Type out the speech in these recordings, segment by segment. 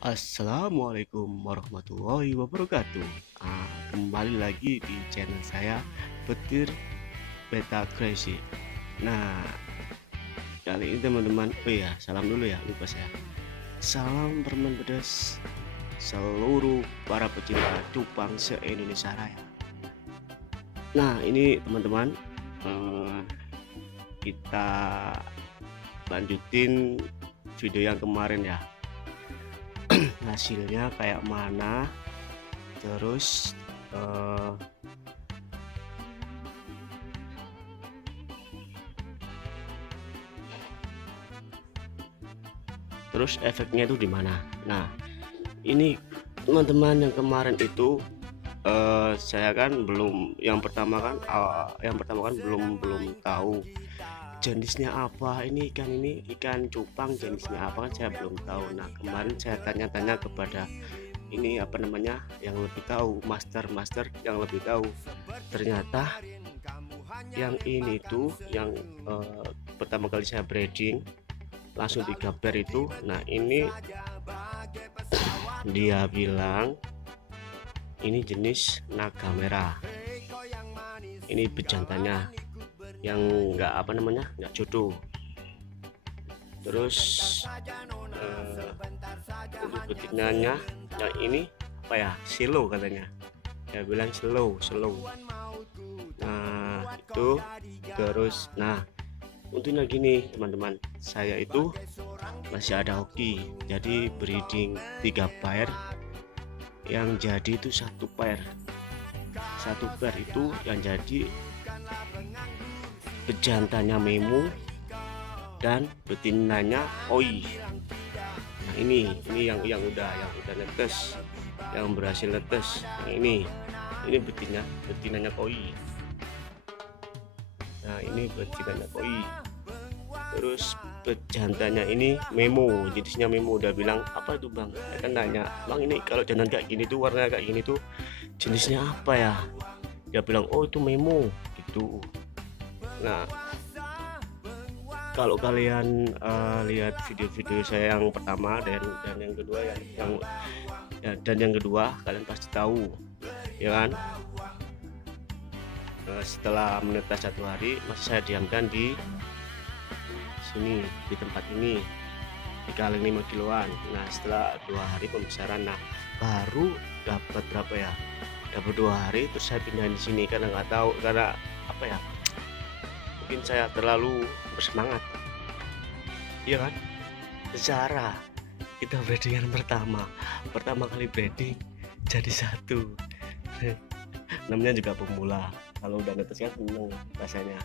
Assalamualaikum warahmatullahi wabarakatuh. Kembali lagi di channel saya, Petir Beta Crazy. Nah, kali ini teman-teman, oh ya, salam dulu ya, lupa saya. Salam permen pedas seluruh para pecinta cupang se-Indonesia Raya. Nah, ini teman-teman, kita lanjutin video yang kemarin ya. Hasilnya kayak mana, terus efeknya itu di mana. Nah, ini teman-teman, yang kemarin itu saya kan belum, yang pertama kan belum tahu jenisnya apa, ini ikan cupang jenisnya apa kan saya belum tahu. Nah, kemarin saya tanya-tanya kepada ini apa namanya, yang lebih tahu, master yang lebih tahu. Ternyata yang ini tuh yang pertama kali saya breeding langsung 3 pair itu. Nah, ini dia bilang ini jenis naga merah, ini bejantannya yang enggak apa namanya, enggak jodoh. Terus untuk betinanya yang ini apa ya, silo katanya, ya bilang slow. Nah itu terus, nah untungnya gini teman-teman, saya itu masih ada hoki, jadi breeding 3 pair, yang jadi itu satu pair itu yang jadi bejantannya memo dan betinanya oi. Nah, ini yang udah netes, yang berhasil netes. Nah, ini betinanya koi. Nah, ini betinanya koi. Terus bejantannya ini memo, jenisnya memo. Udah bilang apa itu bang, saya kan nanya, bang ini kalau jantan kayak gini tuh, warna kayak gini tuh jenisnya apa ya? Dia bilang oh itu memo gitu. Nah, kalau kalian lihat video-video saya yang pertama dan yang kedua dan yang kedua, kalian pasti tahu ya kan. Setelah menetas 1 hari masih saya diamkan di sini, di tempat ini, dikali 5 kiloan. Nah, setelah 2 hari pembesaran, nah baru dapat berapa ya, dapat 2 hari terus saya pindahin di sini, karena nggak tahu, karena apa ya, mungkin saya terlalu bersemangat, iya kan. Secara kita breedingan pertama kali breeding jadi satu. Namanya juga pemula, kalau udah netes kan seneng rasanya.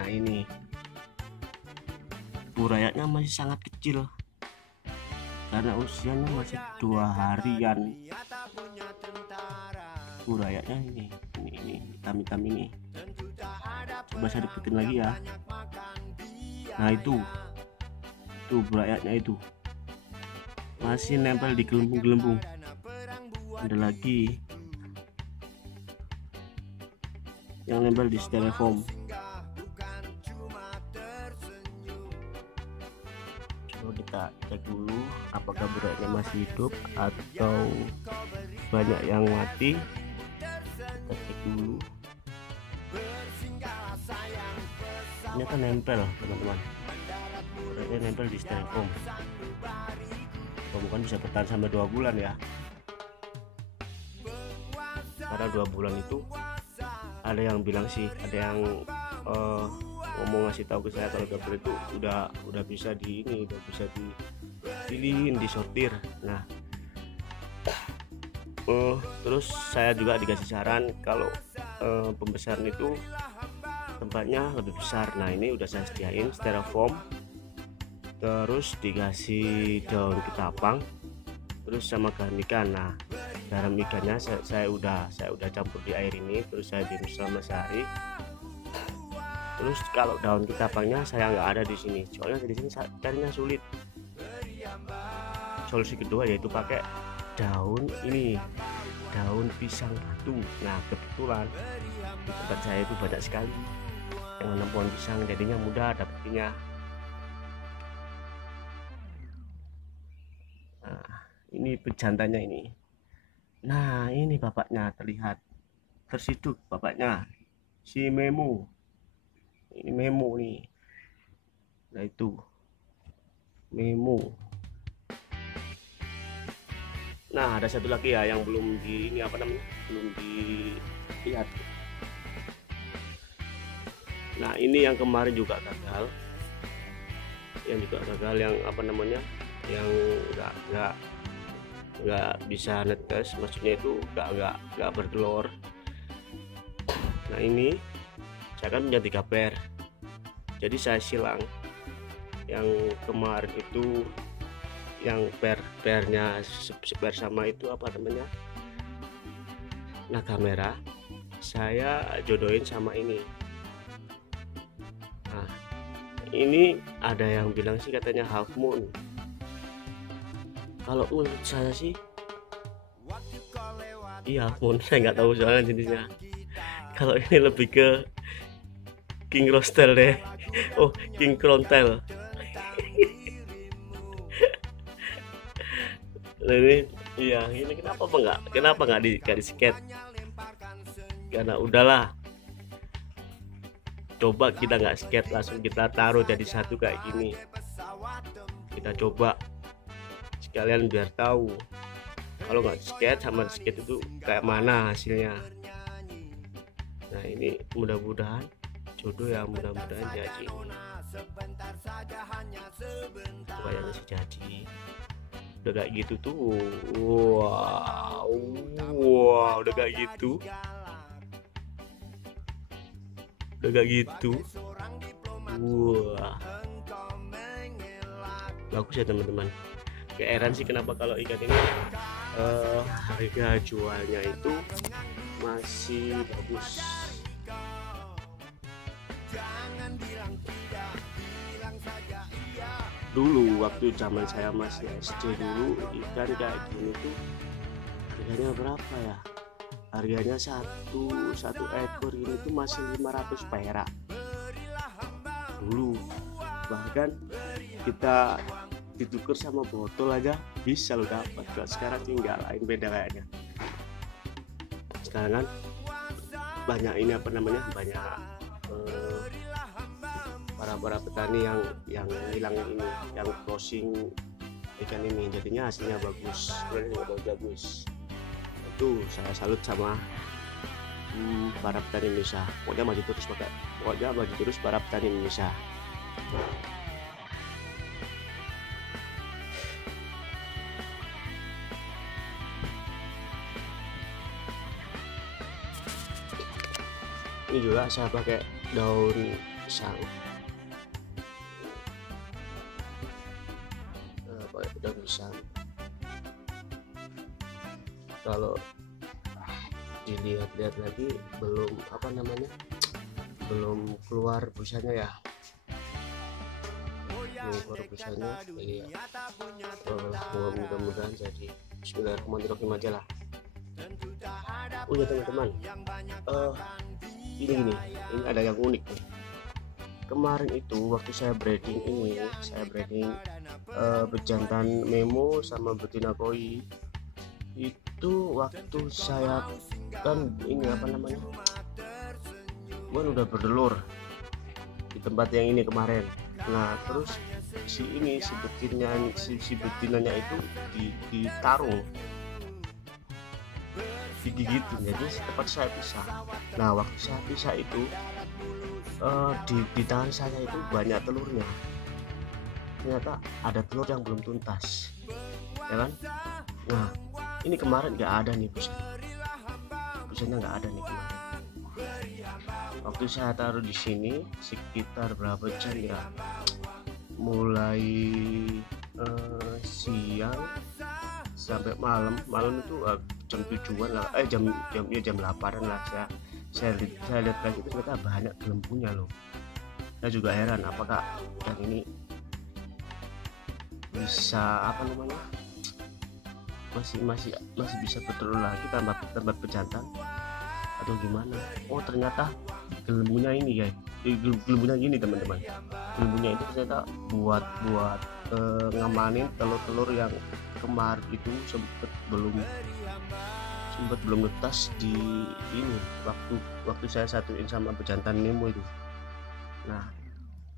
Nah, ini burayaknya masih sangat kecil karena usianya masih 2 harian. Burayaknya ini hitam ini, coba saya deketin lagi ya. Nah, itu burayaknya itu masih nempel di gelembung. Ada lagi yang nempel di styrofoam. Coba kita cek dulu apakah burayaknya masih hidup atau banyak yang mati. Kita cek dulu. Ternyata nempel teman-teman, burayaknya nempel di styrofoam. Bukan bisa bertahan sampai 2 bulan ya, karena 2 bulan itu ada yang bilang sih, ada yang ngomong, ngasih tahu ke saya kalau double itu udah bisa udah bisa dipilihin, disortir. Nah, terus saya juga dikasih saran kalau pembesaran itu tempatnya lebih besar. Nah, ini udah saya sediain styrofoam, terus dikasih daun ketapang, terus sama garam ikan. Nah, garam ikannya saya udah campur di air ini, terus saya diam selama sehari. Terus kalau daun ketapangnya saya nggak ada di sini, soalnya di sini carinya sulit. Solusi kedua yaitu pakai daun pisang batu. Nah, kebetulan di tempat saya itu banyak sekali yang menanam pohon pisang, jadinya mudah dapetinnya. Nah, ini pejantannya ini. Nah ini bapaknya terlihat tersiduk, bapaknya si Memo. Ini Memo nih. Nah itu Memo. Nah ada satu lagi ya yang belum di ini apa namanya, belum dilihat. Nah ini yang kemarin juga gagal, yang apa namanya, yang nggak bisa netes, maksudnya itu nggak bertelur. Nah ini saya kan punya 3 pair, jadi saya silang yang kemarin itu, yang pairnya sepair sama itu apa namanya, naga merah, saya jodohin sama ini. Nah ini ada yang bilang sih katanya half moon. Kalau menurut saya sih iya half moon, saya nggak tahu soalnya jenisnya. Kalau ini lebih ke king rostel deh. Oh king krontel. Ini iya, ini kenapa nggak di sket, karena udahlah, coba kita nggak sket, langsung kita taruh jadi satu kayak gini. Kita coba sekalian biar tahu kalau nggak sket sama sket itu kayak mana hasilnya. Nah ini mudah-mudahan jodoh ya, mudah-mudahan jadi. Coba yang si jadi udah kayak gitu tuh. Wow, udah kayak gitu, wah bagus ya teman-teman. Keheran sih kenapa kalau ikan ini harga jualnya itu masih bagus. Dulu waktu zaman saya masih SD dulu, ikan kayak gini tuh harganya berapa ya, harganya satu ekor ini tuh masih 500 perak dulu. Bahkan kita ditukar sama botol aja bisa lo dapat. Kalau sekarang tinggal lain, beda kayaknya. Sekarang kan banyak ini apa namanya, banyak para petani yang hilang ini, yang crossing ikan ini, jadinya hasilnya bagus, bagus. Itu saya salut sama para petani Indonesia. Pokoknya maju terus para petani Indonesia. Ini juga saya pakai daun pisang, daun pisang. Kalau dilihat-lihat lagi belum apa namanya, belum keluar busanya ya, belum keluar busanya. Jadi mudah-mudahan jadi. Bismillahirrahmanirrahim aja lah. Oh ya teman-teman, ini ada yang unik nih. Kemarin itu waktu saya breeding pejantan Memo sama betina koi itu, waktu saya kan ini apa namanya, kan udah bertelur di tempat yang ini kemarin. Nah terus si betinanya itu ditarung, digigitin, jadi tempat saya pisah. Nah waktu saya pisah itu di tangan saya itu banyak telurnya, ternyata ada telur yang belum tuntas ya kan. Nah ini kemarin nggak ada nih busanya nggak ada nih kemarin. Waktu saya taruh di sini sekitar berapa jam ya, mulai siang sampai malam itu jam 7-an lah, jam 8-an lah. Saya lihat lagi itu ternyata banyak gelembungnya loh. Saya juga heran apakah yang ini bisa apa namanya, masih bisa bertelur lagi tambah pejantan atau gimana. Oh ternyata gelembungnya ini guys, gelembungnya gini teman-teman, gelembungnya itu ternyata buat ngamanin telur-telur yang kemarin itu sempat belum netas di ini waktu saya satuin sama bejantan Nemo itu. Nah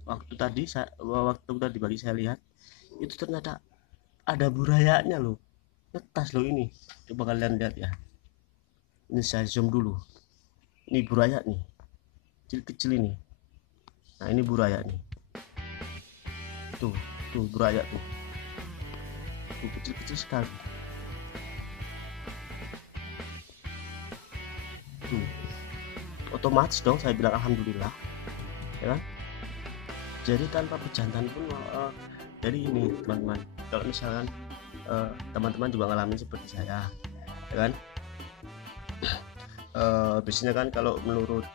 waktu tadi pagi saya lihat itu ternyata ada burayanya loh, netas loh ini. Coba kalian lihat ya, ini saya zoom dulu, ini buraya nih, kecil-kecil ini. Nah ini buraya nih, tuh buraya tuh kecil-kecil sekali tuh. Otomatis dong saya bilang alhamdulillah, ya kan. Jadi tanpa bejantan pun jadi ini teman-teman, kalau misalkan teman-teman juga ngalamin seperti saya, ya kan. Biasanya kan kalau menurut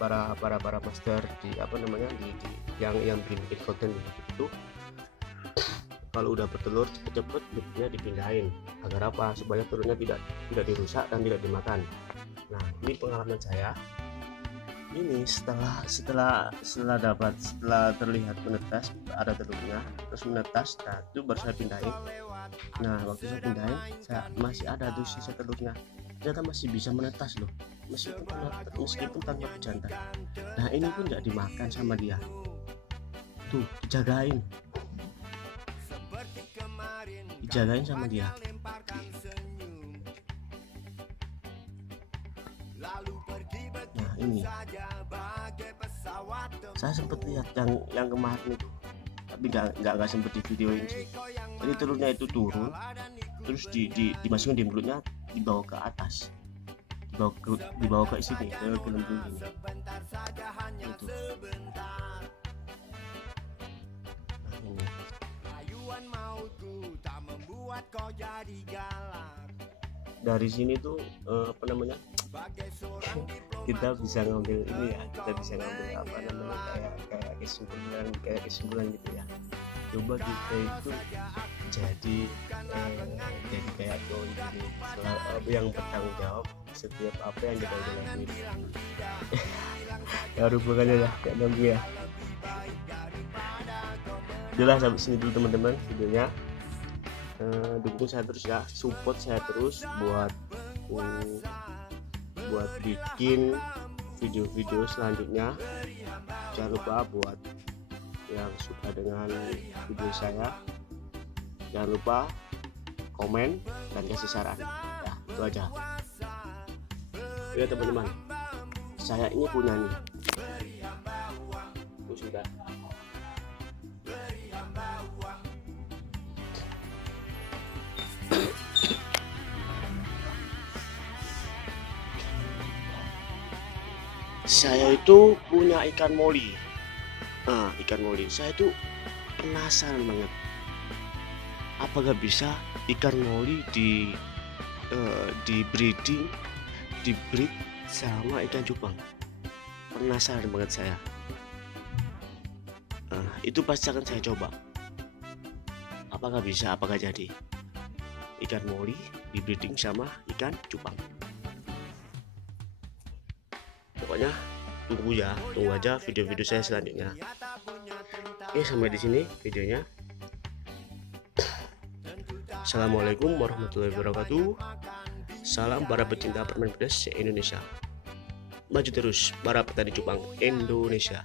para master di yang bikin konten itu, kalau udah bertelur cepet bibitnya dipindahin. Agar apa? Supaya telurnya tidak dirusak dan tidak dimakan. Nah ini pengalaman saya ini setelah terlihat menetas, ada telurnya terus menetas, nah itu baru saya pindahin. Nah waktu saya pindahin masih ada tuh sisa telurnya, ternyata masih bisa menetas loh, meskipun tanpa bejantan. Nah ini pun nggak dimakan sama dia tuh, dijagain sama dia. Nah ini saya sempat lihat yang kemarin itu, tapi nggak sempat di videoin sih. Jadi telurnya itu turun, terus dimasukin di mulutnya, dibawa ke atas, dibawa ke sini, ke lembung ini. Itu. Nah ini. Dari sini tuh kita bisa ngambil ini ya, kayak kesimpulan gitu ya. Coba kita itu jadi kayak cowok gini, yang bertanggung jawab setiap apa yang kita lakuin. Ya hubungannya ya, kayak nunggu ya. Udah sampai sini dulu teman-teman videonya. Dukung saya terus ya, support saya terus buat bikin video-video selanjutnya. Jangan lupa buat yang suka dengan video saya, jangan lupa komen dan kasih saran ya, itu aja ya teman-teman. Saya ini punya nih, sudah saya itu punya ikan moli. Ikan moli, saya itu penasaran banget, apakah bisa ikan moli di breed sama ikan cupang. Penasaran banget saya. Itu pasti akan saya coba, apakah bisa, apakah jadi ikan moli di breeding sama ikan cupang. Pokoknya tunggu aja video-video saya selanjutnya. Oke, sampai di sini videonya. Assalamualaikum warahmatullahi wabarakatuh. Salam para pecinta permen pedas se-Indonesia. Maju terus para petani cupang Indonesia.